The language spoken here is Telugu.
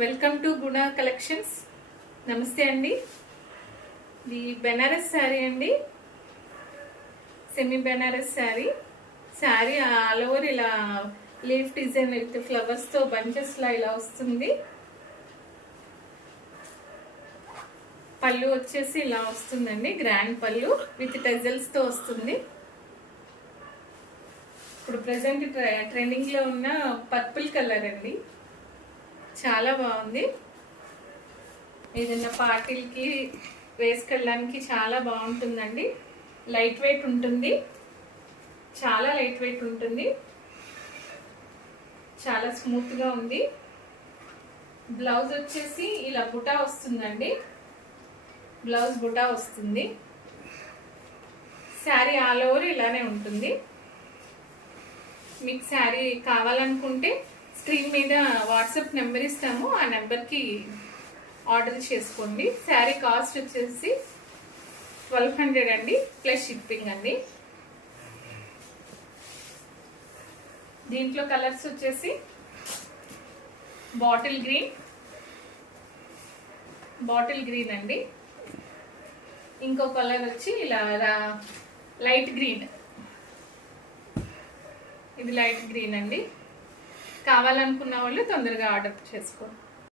Welcome to Guna collections. నమస్తే అండి. ఇది బెనారస్ శారీ అండి, semi Banaras sari. Sari all over ఇలా లీఫ్ డిజైన్ విత్ ఫ్లవర్స్ తో బంచెస్ లా ఇలా వస్తుంది. పళ్ళు వచ్చేసి ఇలా వస్తుందండి, గ్రాండ్ పళ్ళు విత్ టెజల్స్ తో వస్తుంది. ఇప్పుడు ప్రెసెంట్ ట్రెండింగ్ లో ఉన్న పర్పుల్ కలర్ అండి, చాలా బాగుంది. ఏదైనా పార్టీలకి వేసుకెళ్ళడానికి చాలా బాగుంటుందండి. లైట్ వెయిట్ ఉంటుంది, చాలా లైట్ వెయిట్ ఉంటుంది, చాలా స్మూత్గా ఉంది. బ్లౌజ్ వచ్చేసి ఇలా బుటా వస్తుందండి, బ్లౌజ్ బుటా వస్తుంది. శారీ ఆల్ ఓవర్ ఇలానే ఉంటుంది. మీకు శారీ కావాలనుకుంటే స్క్రీన్ మీద వాట్సాప్ నెంబర్ ఇస్తాము, ఆ నెంబర్కి ఆర్డర్ చేసుకోండి. శారీ కాస్ట్ వచ్చేసి 1200 అండి, ప్లస్ షిప్పింగ్ అండి. దీంట్లో కలర్స్ వచ్చేసి బాటిల్ గ్రీన్ అండి. ఇంకో కలర్ వచ్చి ఇలా లైట్ గ్రీన్, ఇది లైట్ గ్రీన్ అండి. కావాలనుకున్న వాళ్ళు తొందరగా ఆర్డర్ చేసుకోండి.